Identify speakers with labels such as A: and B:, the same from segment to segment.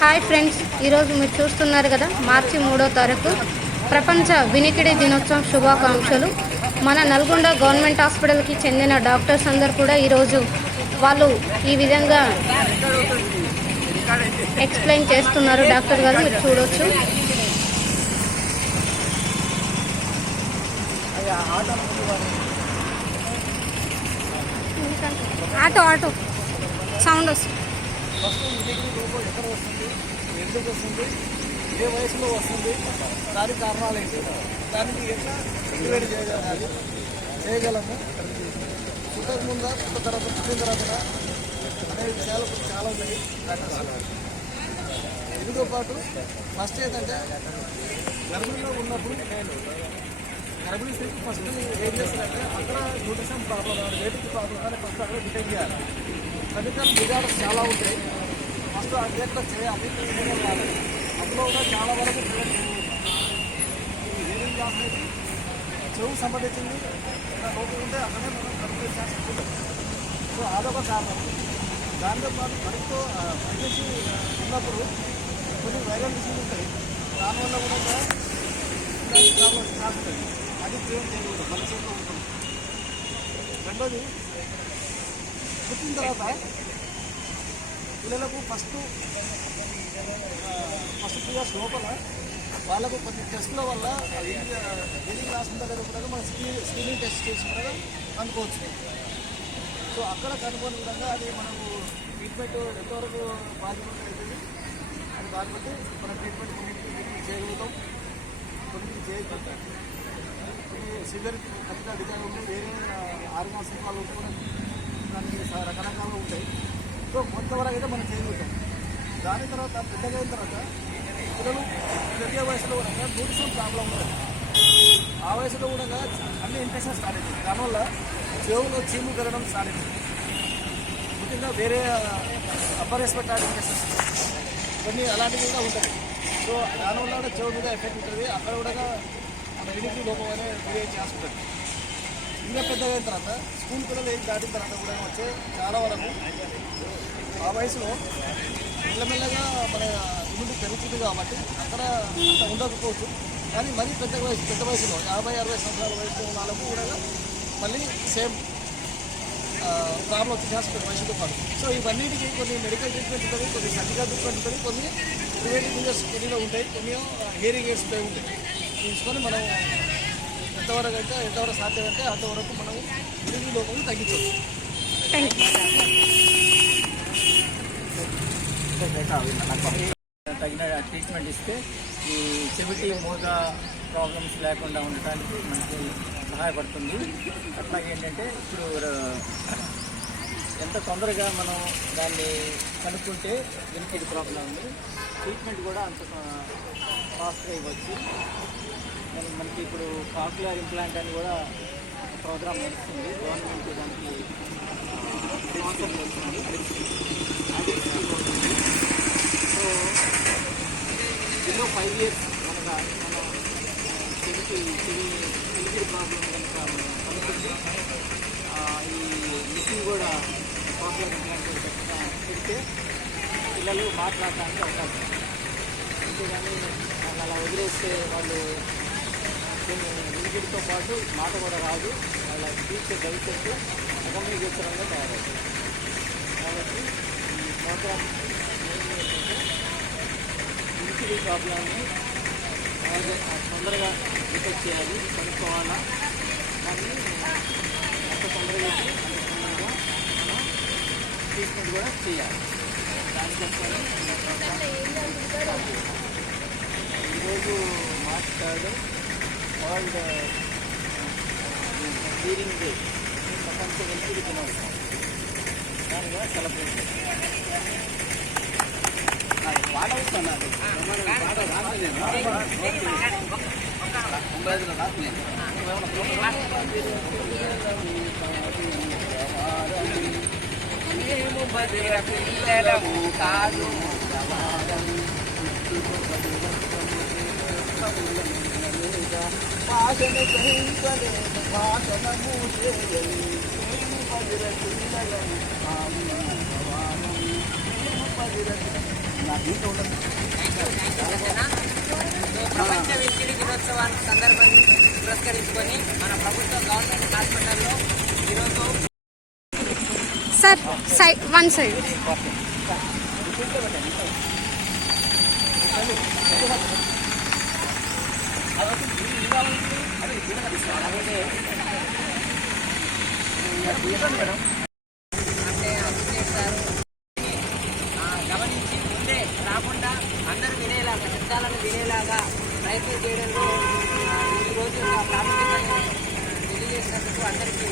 A: Hi friends ఈరోజు మీరు చూస్తున్నారు కదా మార్చి మూడో తారీఖు ప్రపంచ వినికిడి దినోత్సవం శుభాకాంక్షలు. మన నల్గొండ గవర్నమెంట్ హాస్పిటల్కి చెందిన డాక్టర్స్ అందరు కూడా ఈరోజు వాళ్ళు ఈ విధంగా ఎక్స్ప్లెయిన్ చేస్తున్నారు. డాక్టర్ గారు మీరు చూడవచ్చు ఆటో ఆటో సౌండ్ వస్తుంది.
B: ఫస్ట్ ఇంటికి రూపాయలు ఎక్కడ వస్తుంది? ఎందుకు వస్తుంది? ఏ వయసులో వస్తుంది? దానికి కారణాలు ఏంటి? దానికి ఎట్లా ప్రివెంట్ చేయగలగాలి చేయగలము? పుట్టక ముందా? పుట్ట తర్వాత పుట్టిన తర్వాత అనే విషయాలు చాలా ఉన్నాయి. డాక్టర్స్ దీంతో పాటు ఫస్ట్ ఏంటంటే గర్భిణీలో ఉన్నప్పుడు గర్భిణీ స్త్రీకి ఫస్ట్ ఏం చేస్తారంటే అక్కడ న్యూట్రిషన్ ప్రాబ్లం కానీ ప్రాబ్లం కానీ ఫస్ట్ అక్కడ డిటెక్ట్ చేయాలి. మెడికల్ డిజార్డర్స్ చాలా ఉంటాయి. ఫస్ట్ అన్నిట్లో చేయాలి ట్రైనింగ్ వెళ్ళాలి అందులో కూడా చాలా వరకు ప్రివెంట్ ఈ రీడింగ్ క్లాస్ అనేది చెవు సంబంధించింది. ఏదైనా లోపం ఉంటే అక్కడే మనం కంప్లీట్ చేస్తుంటాం సో అదొక కారణం. దాంతో పాటు మనతో ప్రెగ్నెన్సీ ఉన్నప్పుడు కొన్ని వైరల్ డిసీజ్ ఉంటాయి. దానివల్ల కూడా ప్రాబ్లమ్స్ కాస్తుంది అది ప్రివెంట్ చేయకూడదు. మన చేతిలో ఉంటుంది. రెండోది వచ్చిన తర్వాత పిల్లలకు ఫస్ట్ ఫస్ట్ టూ ఇయర్స్ లోపల వాళ్ళకు కొన్ని టెస్ట్ల వల్ల ఎన్ని క్లాస్ ఉందా లేదా కూడా మనం స్క్రీన్ స్క్రీనింగ్ టెస్ట్ చేసుకున్నాక అనుకోవచ్చు సో అక్కడ కనుక్కొని విధంగా అది మనకు ట్రీట్మెంట్ ఎంతవరకు బాధ్యత అవుతుంది అది కాకపోతే మనం మన ట్రీట్మెంట్ కొన్నింటికి చేయగలుగుతాం. కొన్నింటికి చేయగలుగుతాం సివియర్ ఖచ్చితంగా డిజైన్ ఉంటే వేరే ఆర్గాన్స్ వాళ్ళు కూడా అన్ని రకరకాలు ఉంటాయి. సో కొంతవరకు అయితే మనం చేయగలుగుతాం. దాని తర్వాత పెద్దగా అయిన తర్వాత పిల్లలు పెరిగే వయసులో కూడా న్యూట్రిషన్ ప్రాబ్లం ఉంటుంది ఆ వయసులో కూడా అన్ని ఇన్ఫెక్షన్ స్టార్ట్ అవుతుంది దానివల్ల చెవులో చీము పెరగడం స్టార్ట్ అవుతుంది ముఖ్యంగా వేరే అప్పర్ రెస్పెక్టార్ ఇన్ఫెక్షన్స్ కొన్ని అలాంటివి కూడా ఉంటాయి. సో దానివల్ల కూడా చెవు మీద ఎఫెక్ట్ ఉంటుంది. అక్కడ కూడా మన ఇడికి లోపం అనేది క్రియేట్ చేస్తుంటుంది ఇంకా పెద్దగా అయిన తర్వాత స్కూల్ పిల్లలు ఏం దాటిన తర్వాత కూడా వచ్చే చాలా వరకు ఆ వయసులో మెల్లమెల్లగా మన ఇమ్యూనిటీ పెరుగుతుంది కాబట్టి అక్కడ అంత ఉండకపోవచ్చు. కానీ మరీ పెద్ద వయసు పెద్ద వయసులో యాభై అరవై సంవత్సరాల వయసులో ఉన్న వాళ్ళకు కూడా మళ్ళీ సేమ్ ప్రాబ్లం వచ్చి హాస్పిటల్ వయసుతో పాటు. సో ఇవన్నిటికి కొన్ని మెడికల్ ట్రీట్మెంట్ ఉంటుంది కొన్ని సర్జికల్ ట్రీట్మెంట్ ఉంటుంది కొన్ని ప్రివెంటివ్ మెజర్స్ కొన్నిలో ఉంటాయి కొన్ని హియరింగ్ ఎయిడ్స్ ఉంటాయి. తీసుకొని మనం ఎంతవరకు అయితే ఎంతవరకు సాధ్యమంటే అంతవరకు మనం విరిగి లోపం తగ్గించవచ్చు.
C: తగిన ట్రీట్మెంట్ ఇస్తే ఈ చెవిటి మూగ ప్రాబ్లమ్స్ లేకుండా ఉండటానికి మనకి సహాయపడుతుంది. అట్లాగే ఏంటంటే ఇప్పుడు ఎంత తొందరగా మనం దాన్ని కనుక్కుంటే వెనుకటి ప్రాబ్లం ఉంది. ట్రీట్మెంట్ కూడా అంత ఫాస్ట్గా ఇవ్వచ్చు. మరి మనకి ఇప్పుడు కాకులర్ ఇంప్లాంట్ అని కూడా ప్రోగ్రామ్ నడుస్తుంది. గవర్నమెంట్ దానికి స్పాన్సర్ చేస్తుంది. అది సో బిలో ఫైవ్ ఇయర్స్ కనుక మనం చెవికి చెవి చెవికి ప్రాబ్లం కనుక మనం కనుక్కుంటే ఈ మిషన్ కూడా కాక్యులర్ ఇంప్లాంట్ పెట్టిన పెడితే పిల్లలు మాట్లాడటానికి అవకాశం అంతేగాని వాళ్ళు అలా వదిలేస్తే వాళ్ళు ఇంటితో పాటు మాట కూడా రాదు వాళ్ళ ఫ్యూచర్ భవిష్యత్తు అగమ్యగోచరంగా తయారవుతుంది కాబట్టి ఈ ప్రోగ్రామ్ ఇంటి ప్రాబ్లమ్ని అలాగే తొందరగా డిటెక్ట్ చేయాలి కనుక్కోవాలా దాన్ని ఎంత తొందరగా అయితే అంత తొందరగా మనం ట్రీట్మెంట్ కూడా చేయాలి. ఈరోజు March third World Hearing Day ప్రపంచ వెలికిడి దినోత్సవం దానిగా సెలబ్రేట్ చేస్తాం
D: నేను బదిర పిల్లలము కాదు
B: భాషను గ్రహించలేదు భాషణము చేయలేదు పదిర పిల్లలను పదిర
D: ప్రపంచ వినికిడి దినోత్సవాన్ని సందర్భాన్ని పురస్కరించుకొని మన ప్రభుత్వ గవర్నమెంట్ హాస్పిటల్లో ఈరోజు
A: సైడ్ సై వన్ సైడ్.
D: గమనించి ముందే రాకుండా అందరూ వినేలాగా శబ్దాలను వినేలాగా ప్రయత్నం చేయడంలో ఈరోజు ఈ తెలియజేసినందుకు అందరికీ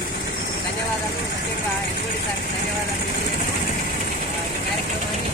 D: ధన్యవాదాలు. ముఖ్యంగా ఎన్ఓడి సార్కి ధన్యవాదాలు. తెలియజేస్తూ ఈ కార్యక్రమాన్ని